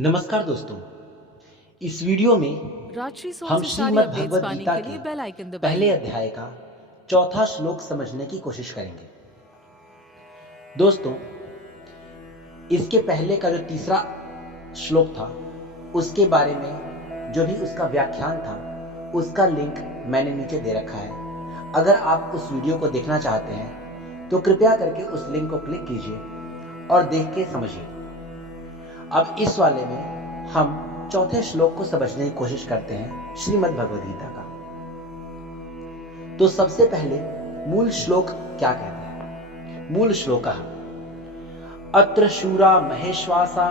नमस्कार दोस्तों। इस वीडियो में राजश्री सोल हम से सारी श्रीमद् अपडेट्स भगवद पाने गीता के लिए बेल आइकन के पहले दबाइए। अध्याय का चौथा श्लोक समझने की कोशिश करेंगे। दोस्तों, इसके पहले का जो तीसरा श्लोक था उसके बारे में जो भी उसका व्याख्यान था उसका लिंक मैंने नीचे दे रखा है। अगर आप उस वीडियो को देखना चाहते हैं तो कृपया करके उस लिंक को क्लिक कीजिए और देख के समझिए। अब इस वाले में हम चौथे श्लोक को समझने की कोशिश करते हैं श्रीमद् भगवद गीता का। तो सबसे पहले मूल श्लोक क्या कहते हैं? मूल श्लोक अत्र शूरा महेश्वासा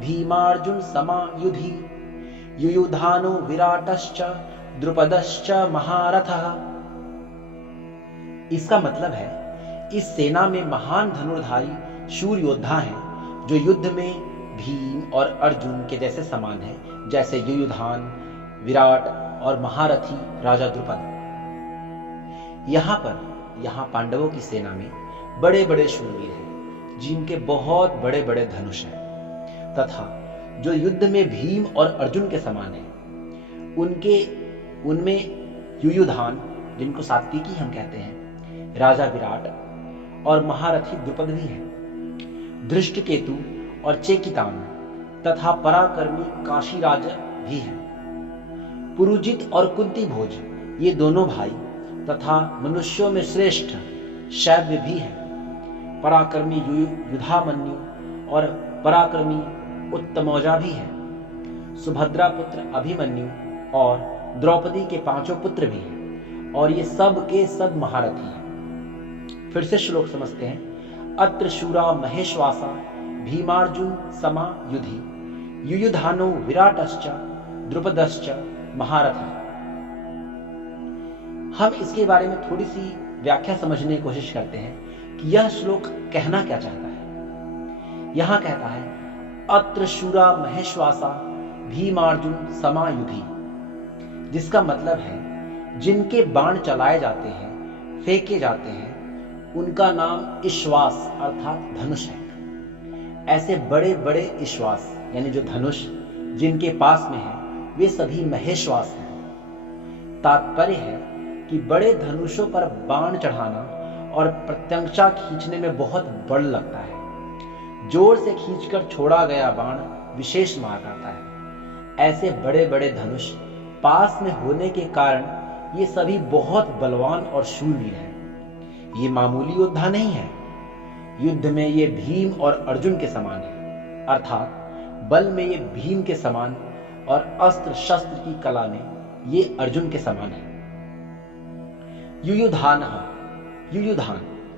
भीमार्जुन समायुधि युयुधानो विराटश्च द्रुपदश्च महारथः। इसका मतलब है इस सेना में महान धनुर्धारी शूर योद्धा हैं जो युद्ध में भीम और अर्जुन के जैसे समान है, जैसे युयुधान, विराट और महारथी राजा द्रुपद। यहां पांडवों की सेना में बड़े बड़े शूरवीर हैं जिनके बहुत बड़े बड़े धनुष हैं, तथा जो युद्ध में भीम और अर्जुन के समान हैं उनमें युयुधान, जिनको सात्विकी हम कहते हैं, राजा विराट और महारथी द्रुपद भी हैं। धृष्टकेतु और चेकितान तथा पराक्रमी काशीराज भी हैं। पुरुजित और कुंती भोज ये दोनों भाई तथा मनुष्यों में श्रेष्ठ शैव्य भी हैं। पराक्रमी युधामन्यु और पराक्रमी उत्तमौजा भी हैं। सुभद्रा पुत्र अभिमन्यु और द्रौपदी के 5 पुत्र भी हैं और ये सब के सब महारथी हैं। फिर से श्लोक समझते हैं। अत्र शूरा महेश्वासा भीमार्जुन समा युधि युयुधानो विराटश्च द्रुपदश्च महारथः। हम इसके बारे में थोड़ी सी व्याख्या समझने की कोशिश करते हैं कि यह श्लोक कहना क्या चाहता है। यहां कहता है अत्र शूरा महेश्वासा भीमार्जुन समा युधि, जिसका मतलब है जिनके बाण चलाए जाते हैं, फेंके जाते हैं, उनका नाम ईश्वास अर्थात धनुष है। ऐसे बड़े बड़े ईश्वास यानी जो धनुष जिनके पास में है वे सभी महेश्वास हैं। तात्पर्य है कि बड़े धनुषों पर बाण चढ़ाना और प्रत्यंचा खींचने में बहुत बल लगता है। जोर से खींचकर छोड़ा गया बाण विशेष मार आता है। ऐसे बड़े बड़े धनुष पास में होने के कारण ये सभी बहुत बलवान और शूरवीर हैं। ये मामूली योद्धा नहीं है। युद्ध में ये भीम और अर्जुन के समान है, अर्थात बल में ये भीम के समान और अस्त्र शस्त्र की कला में ये अर्जुन के समान है। युयुधान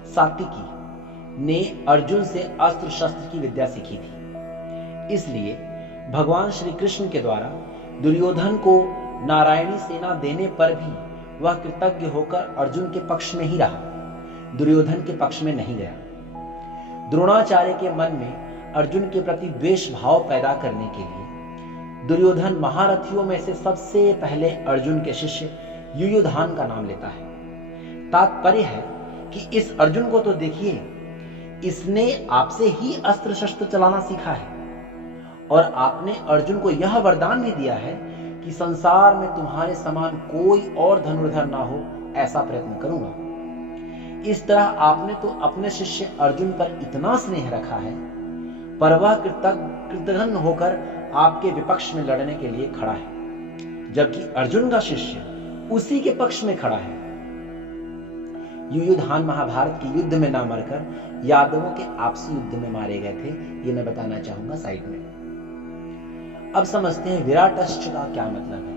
सात्विकी ने अर्जुन से अस्त्र शस्त्र की विद्या सीखी थी। इसलिए भगवान श्री कृष्ण के द्वारा दुर्योधन को नारायणी सेना देने पर भी वह कृतज्ञ होकर अर्जुन के पक्ष में ही रहा, दुर्योधन के पक्ष में नहीं गया। द्रोणाचार्य के मन में अर्जुन के प्रति द्वेष भाव पैदा करने के लिए दुर्योधन महारथियों में से सबसे पहले अर्जुन के शिष्य युयुधान का नाम लेता है। तात्पर्य है कि इस अर्जुन को तो देखिए, इसने आपसे ही अस्त्र शस्त्र चलाना सीखा है और आपने अर्जुन को यह वरदान भी दिया है कि संसार में तुम्हारे समान कोई और धनुर्धर ना हो, ऐसा प्रयत्न करूंगा। इस तरह आपने तो अपने शिष्य अर्जुन पर इतना स्नेह रखा है, पर वह कृतघ्न होकर आपके विपक्ष में लड़ने के लिए खड़ा है, जबकि अर्जुन का शिष्य उसी के पक्ष में खड़ा है। युयुधान महाभारत के युद्ध में ना मरकर यादवों के आपसी युद्ध में मारे गए थे, ये मैं बताना चाहूंगा साइड में। अब समझते हैं विराटश्च का क्या मतलब है,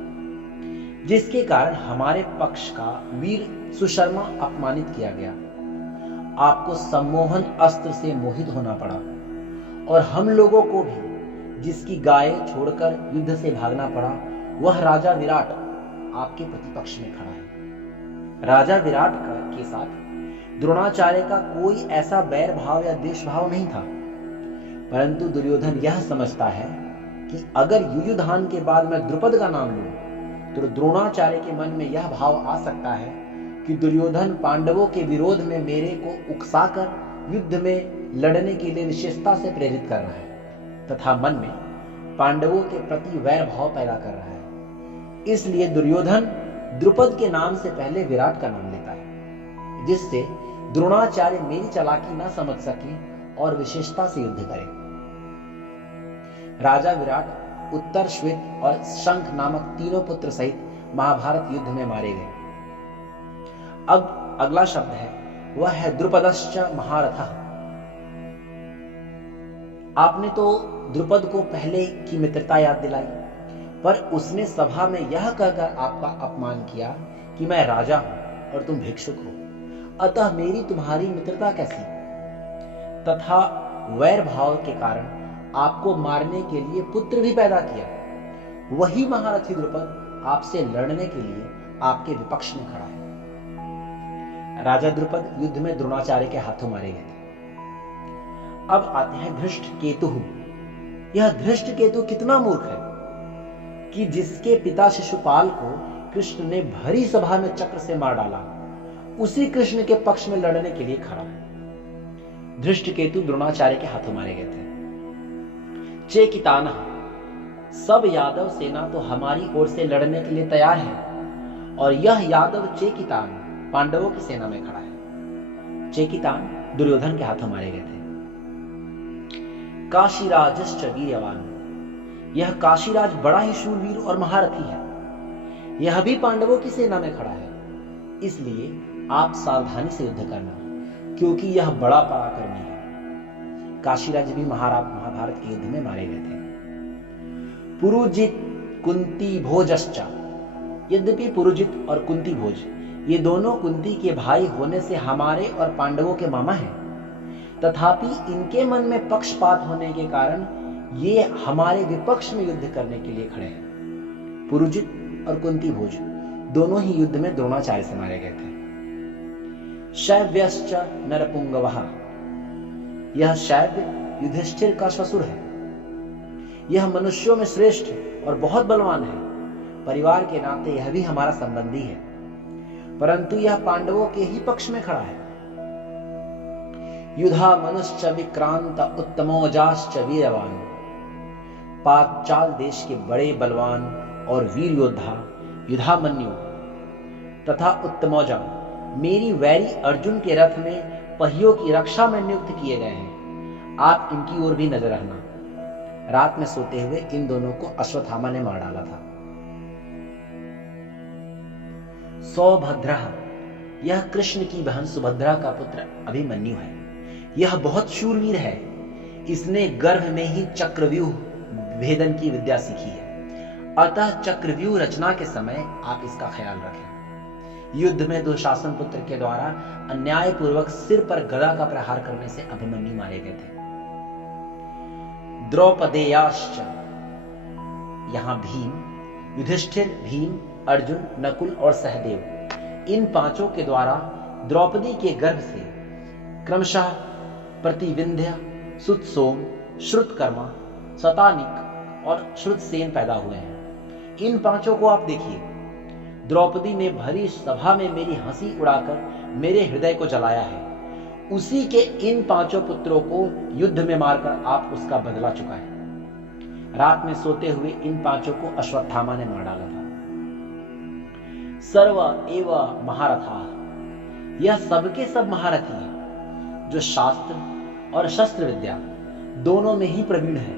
जिसके कारण हमारे पक्ष का वीर सुशर्मा अपमानित किया गया। आपको सम्मोहन अस्त्र से मोहित होना पड़ा और हम लोगों को भी जिसकी गाय छोड़कर युद्ध से भागना पड़ा, वह राजा विराट आपके प्रतिपक्ष में खड़ा है। राजा विराट के साथ द्रोणाचार्य का कोई ऐसा बैर भाव या द्वेष भाव नहीं था, परंतु दुर्योधन यह समझता है कि अगर युयुधान के बाद मैं द्रुपद का नाम लूं तो द्रोणाचार्य के मन में यह भाव आ सकता है कि दुर्योधन पांडवों के विरोध में मेरे को उकसाकर युद्ध में लड़ने के लिए विशेषता से प्रेरित कर रहा है, तथा मन में पांडवों के प्रति वैर भाव पैदा कर रहा है। इसलिए दुर्योधन द्रुपद के नाम से पहले विराट का नाम लेता है, जिससे द्रोणाचार्य मेरी चालाकी न समझ सके और विशेषता से युद्ध करें। राजा विराट उत्तर, श्वेत और शंख नामक तीनों पुत्र सहित महाभारत युद्ध में मारे गए। अब अगला शब्द है, वह है द्रुपदश्च महारथः। आपने तो द्रुपद को पहले की मित्रता याद दिलाई, पर उसने सभा में यह कहकर आपका अपमान किया कि मैं राजा हूं और तुम भिक्षुक हो, अतः मेरी तुम्हारी मित्रता कैसी? तथा वैर भाव के कारण आपको मारने के लिए पुत्र भी पैदा किया। वही महारथी द्रुपद आपसे लड़ने के लिए आपके विपक्ष में खड़ा है। राजा द्रुपद युद्ध में द्रोणाचार्य के हाथों मारे गए थे। अब आते हैं धृष्टकेतु। यह धृष्टकेतु कितना मूर्ख है कि जिसके पिता शिशुपाल को कृष्ण ने भरी सभा में चक्र से मार डाला, उसी कृष्ण के पक्ष में लड़ने के लिए खड़ा है। धृष्टकेतु द्रोणाचार्य के हाथों मारे गए थे। चेकितानः, सब यादव सेना तो हमारी ओर से लड़ने के लिए तैयार है और यह यादव चेकितान पांडवों की सेना में खड़ा है। चेकितान दुर्योधन के हाथों मारे गए थे। काशीराजश्च वीर्यवान, यह काशीराज बड़ा ही शूरवीर और महारथी है, यह भी पांडवों की सेना में खड़ा है। इसलिए आप सावधानी से युद्ध करना, क्योंकि यह बड़ा पराक्रमी है। काशीराज भी महाभारत के युद्ध में मारे गए थे। पुरुजित कुंती भोजश्च, यद्यपि पुरुजित और कुंती भोज ये दोनों कुंती के भाई होने से हमारे और पांडवों के मामा हैं, तथापि इनके मन में पक्षपात होने के कारण ये हमारे विपक्ष में युद्ध करने के लिए खड़े हैं। पुरुजित और कुंती भोज दोनों ही युद्ध में द्रोणाचार्य से मारे गए थे। शैव्यश्च नरपुंगवः, यह शैव्य युधिष्ठिर का ससुर है। यह मनुष्यों में श्रेष्ठ और बहुत बलवान है। परिवार के नाते यह भी हमारा संबंधी है, परंतु यह पांडवों के ही पक्ष में खड़ा है। युधा मनुश्च विक्रांत उत्तमोजाश्च वीरवान, पांचाल देश के बड़े बलवान और वीर योद्धा युधामन्यु तथा उत्तमौजा मेरी वैरी अर्जुन के रथ में पहियों की रक्षा में नियुक्त किए गए हैं। आप इनकी ओर भी नजर रखना। रात में सोते हुए इन दोनों को अश्वत्थामा ने मार डाला था। सौभद्रः, यह कृष्ण की बहन सुभद्रा का पुत्र अभिमन्यु है। यह बहुत शूरवीर है। इसने गर्भ में ही चक्रव्यूह भेदन की विद्या सीखी है, अतः चक्रव्यूह रचना के समय आप इसका ख्याल रखें। युद्ध में दुशासन पुत्र के द्वारा अन्यायपूर्वक सिर पर गदा का प्रहार करने से अभिमन्यु मारे गए थे। द्रौपदेयाश्च, यहां भीम, युधिष्ठिर, भीम, अर्जुन, नकुल और सहदेव इन पांचों के द्वारा द्रौपदी के गर्भ से क्रमशः प्रतिविंध्य, सुतसोम, श्रुतकर्मा, शतानिक और श्रुतसेन पैदा हुए हैं। इन पांचों को आप देखिए। द्रौपदी ने भरी सभा में मेरी हंसी उड़ाकर मेरे हृदय को जलाया है। उसी के इन पांचों पुत्रों को युद्ध में मारकर आप उसका बदला चुकाए। रात में सोते हुए इन पांचों को अश्वत्थामा ने मार डाला था। सर्व एव महारथा, यह सबके सब महारथी है, जो शास्त्र और शस्त्र विद्या दोनों में ही प्रवीण है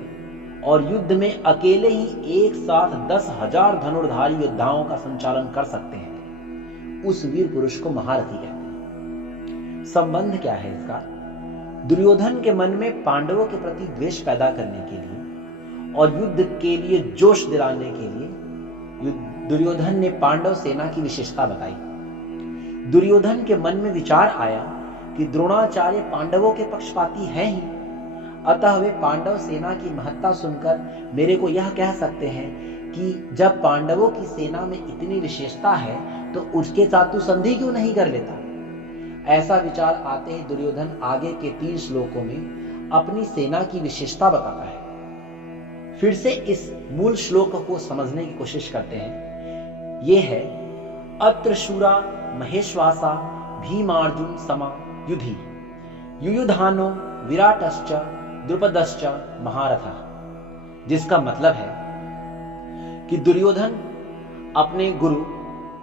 और युद्ध में अकेले ही एक साथ 10,000 धनुर्धारी योद्धाओं का संचालन कर सकते हैं। उस वीर पुरुष को महारथी कहते हैं। संबंध क्या है इसका? दुर्योधन के मन में पांडवों के प्रति द्वेष पैदा करने के लिए और युद्ध के लिए जोश दिलाने के लिए दुर्योधन ने पांडव सेना की विशेषता बताई। दुर्योधन के मन में विचार आया कि द्रोणाचार्य पांडवों के पक्षपाती हैं ही, अतः वे पांडव सेना की महत्ता सुनकर मेरे को यह कह सकते हैं कि जब पांडवों की सेना में इतनी विशेषता है तो उसके साथ तू संधि क्यों नहीं कर लेता। ऐसा विचार आते ही दुर्योधन आगे के 3 श्लोकों में अपनी सेना की विशेषता बताता है। फिर से इस मूल श्लोक को समझने की कोशिश करते हैं। यह है, अत्र शूरा महेश्वासा भीमार्जुन समा युधि युयुधानो विराटश्च द्रुपदश्च महारथः। जिसका मतलब है कि दुर्योधन अपने गुरु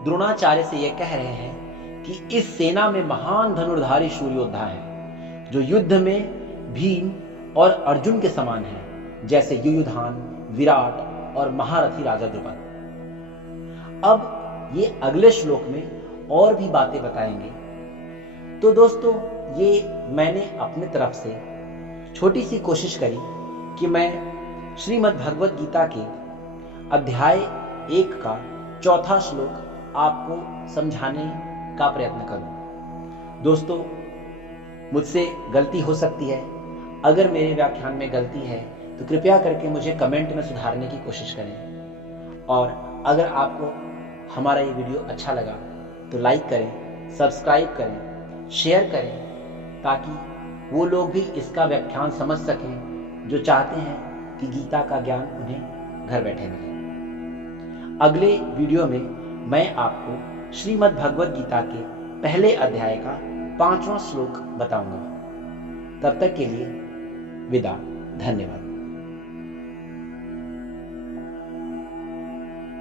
द्रोणाचार्य से यह कह रहे हैं कि इस सेना में महान धनुर्धारी शूरयोद्धा है जो युद्ध में भीम और अर्जुन के समान है, जैसे युयुधान, विराट और महारथी राजा द्रुपद। अब ये अगले श्लोक में और भी बातें बताएंगे। तो दोस्तों, ये मैंने अपने तरफ से छोटी सी कोशिश करी कि मैं श्रीमद् भगवत गीता के अध्याय 1 का 4था श्लोक आपको समझाने का प्रयत्न करूं। दोस्तों, मुझसे गलती हो सकती है। अगर मेरे व्याख्यान में गलती है तो कृपया करके मुझे कमेंट में सुधारने की कोशिश करें। और अगर आपको हमारा ये वीडियो अच्छा लगा तो लाइक करें, सब्सक्राइब करें, शेयर करें, ताकि वो लोग भी इसका व्याख्यान समझ सकें जो चाहते हैं कि गीता का ज्ञान उन्हें घर बैठे मिले। अगले वीडियो में मैं आपको श्रीमद् भगवत गीता के पहले अध्याय का 5वां श्लोक बताऊंगा। तब तक के लिए विदा। धन्यवाद।